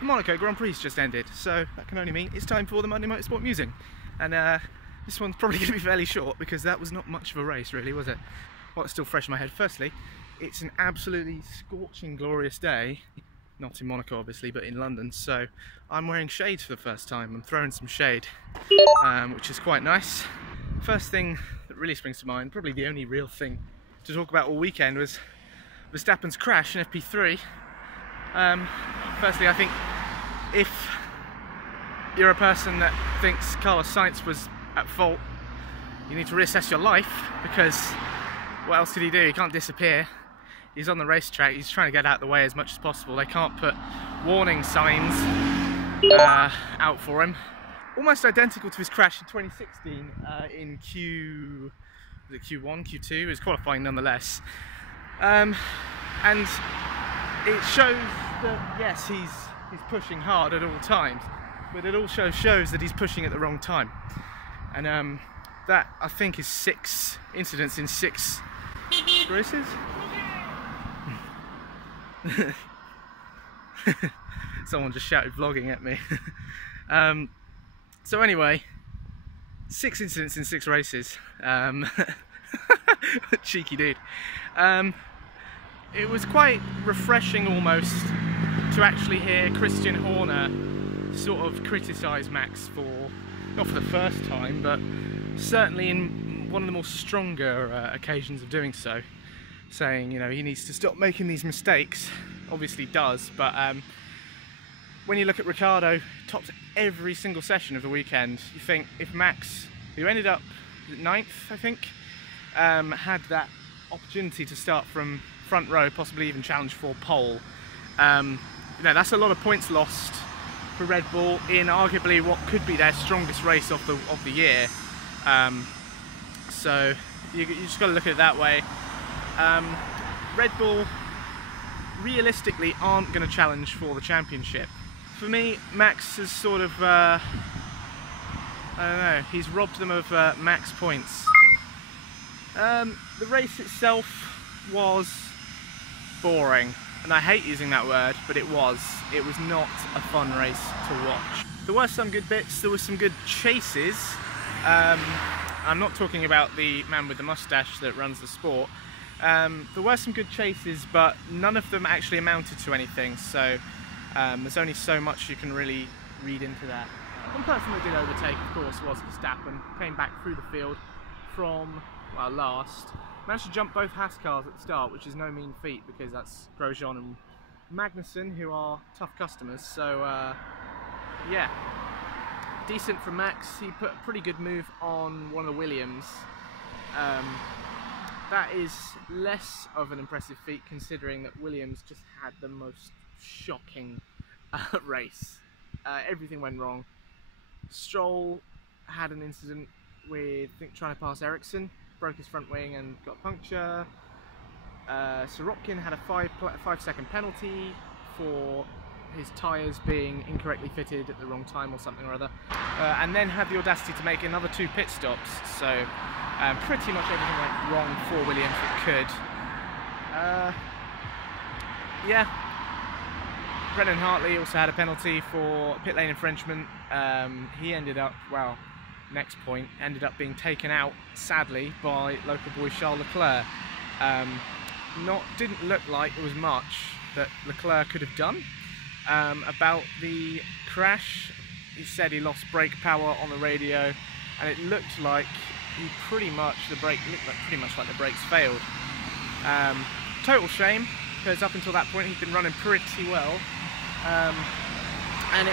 the Monaco Grand Prix just ended, so that can only mean it's time for the Monday Motorsport Musing. And this one's probably going to be fairly short because that was not much of a race, really, was it? Well, it's still fresh in my head. Firstly, it's an absolutely scorching, glorious day. Not in Monaco, obviously, but in London. So I'm wearing shades for the first time. I'm throwing some shade, which is quite nice. First thing that really springs to mind, probably the only real thing to talk about all weekend, was Verstappen's crash in FP3. Firstly, I think if you're a person that thinks Carlos Sainz was at fault, you need to reassess your life, because what else did he do? He can't disappear. He's on the racetrack, he's trying to get out of the way as much as possible. They can't put warning signs out for him. Almost identical to his crash in 2016 in Q1, Q2, his qualifying nonetheless. And it shows that, yes, he's pushing hard at all times, but it also shows that he's pushing at the wrong time. And that, I think, is 6 incidents in 6 races. Someone just shouted vlogging at me. So anyway, 6 incidents in 6 races. Cheeky dude. It was quite refreshing almost to actually hear Christian Horner sort of criticise Max for, not for the first time, but certainly in one of the more stronger occasions of doing so, saying, you know, he needs to stop making these mistakes. Obviously does, but when you look at Ricciardo, topped every single session of the weekend, you think if Max, who ended up 9th, I think, had that opportunity to start from front row, possibly even challenge for pole, you know, that's a lot of points lost for Red Bull in arguably what could be their strongest race of the year. So you just got to look at it that way. Red Bull realistically aren't going to challenge for the championship. For me, Max has sort of, I don't know, he's robbed them of max points. The race itself was boring, and I hate using that word, but it was not a fun race to watch. There were some good bits, there were some good chases. I'm not talking about the man with the mustache that runs the sport. There were some good chases, but none of them actually amounted to anything, so there's only so much you can really read into that. One person that did overtake, of course, was Verstappen. Came back through the field from, well, last. Managed to jump both Haas cars at the start, which is no mean feat, because that's Grosjean and Magnussen, who are tough customers, so yeah. Decent from Max. He put a pretty good move on one of the Williams. That is less of an impressive feat, considering that Williams just had the most shocking race. Everything went wrong. Stroll had an incident with, I think, trying to pass Ericsson, broke his front wing and got a puncture. Sorokin had a 5-second penalty for his tyres being incorrectly fitted at the wrong time or something or other, and then had the audacity to make another 2 pit stops. So pretty much everything went wrong for Williams that could. Yeah, Brendan Hartley also had a penalty for pit lane infringement. He ended up, well, next point, ended up being taken out, sadly, by local boy Charles Leclerc. Didn't look like there was much that Leclerc could have done about the crash. He said he lost brake power on the radio, and it looked like pretty much the brakes failed. Total shame, because up until that point he'd been running pretty well, and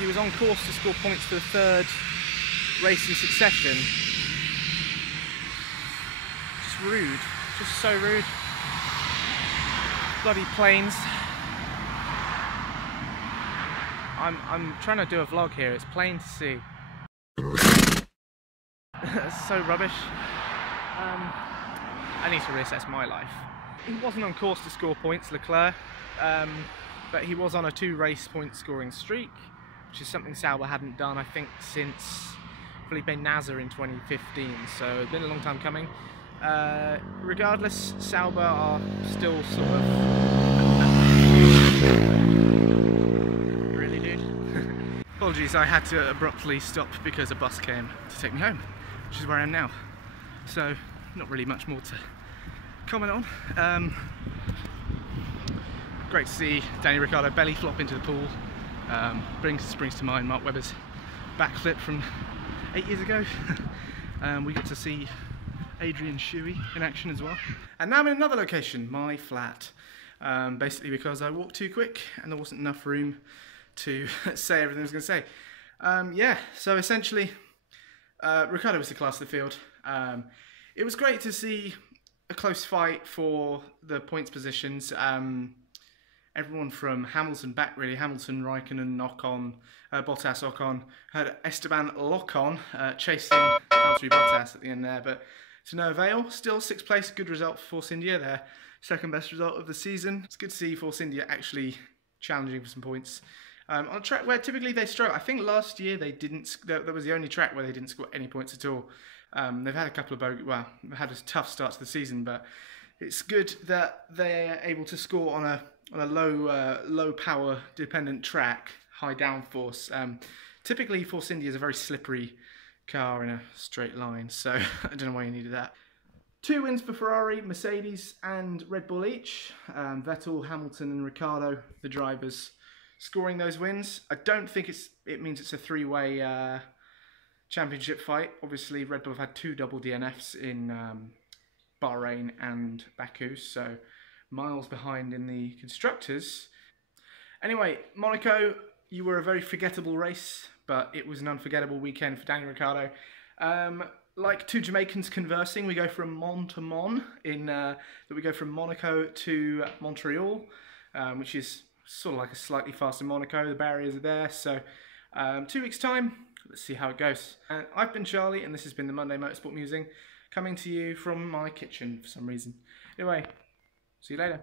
he was on course to score points for the 3rd race in succession. Just rude, just so rude. Bloody planes. I'm trying to do a vlog here, it's plain to see. That's so rubbish. I need to reassess my life. He wasn't on course to score points, Leclerc, but he was on a 2 race point scoring streak, which is something Sauber hadn't done, I think, since Felipe Nasr in 2015, so it's been a long time coming. Regardless, Sauber are still sort of apologies, I had to abruptly stop because a bus came to take me home, which is where I am now. So, not really much more to comment on. Great to see Danny Ricciardo belly flop into the pool. Brings to mind Mark Webber's backflip from 8 years ago. We got to see Adrian Shuey in action as well. And now I'm in another location, my flat. Basically because I walked too quick and there wasn't enough room to say everything I was going to say. Yeah, so essentially, Ricciardo was the class of the field. It was great to see a close fight for the points positions. Everyone from Hamilton back, really. Hamilton, Raikkonen, Ocon, Bottas, Ocon. Had Esteban Ocon chasing Valtteri Bottas at the end there, but to no avail. Still 6th place, good result for Force India there. Second best result of the season. It's good to see Force India actually challenging for some points. On a track where typically they struggle. I think last year they didn't. That was the only track where they didn't score any points at all. They've had a couple of they've had a tough start to the season, but it's good that they're able to score on a low power dependent track, high downforce. Typically Force India is a very slippery car in a straight line, so I don't know why you needed that. 2 wins for Ferrari, Mercedes and Red Bull each. Vettel, Hamilton and Ricciardo, the drivers, scoring those wins. I don't think it means it's a 3-way championship fight. Obviously Red Bull have had 2 double DNFs in Bahrain and Baku, so miles behind in the constructors. Anyway, Monaco, you were a very forgettable race, but it was an unforgettable weekend for Daniel Ricciardo. Like 2 Jamaicans conversing, we go from Mon to Mon, that we go from Monaco to Montreal, which is sort of like a slightly faster Monaco. The barriers are there, so 2 weeks time, let's see how it goes. I've been Charlie, and this has been the Monday Motorsport Musing, coming to you from my kitchen for some reason. Anyway, see you later.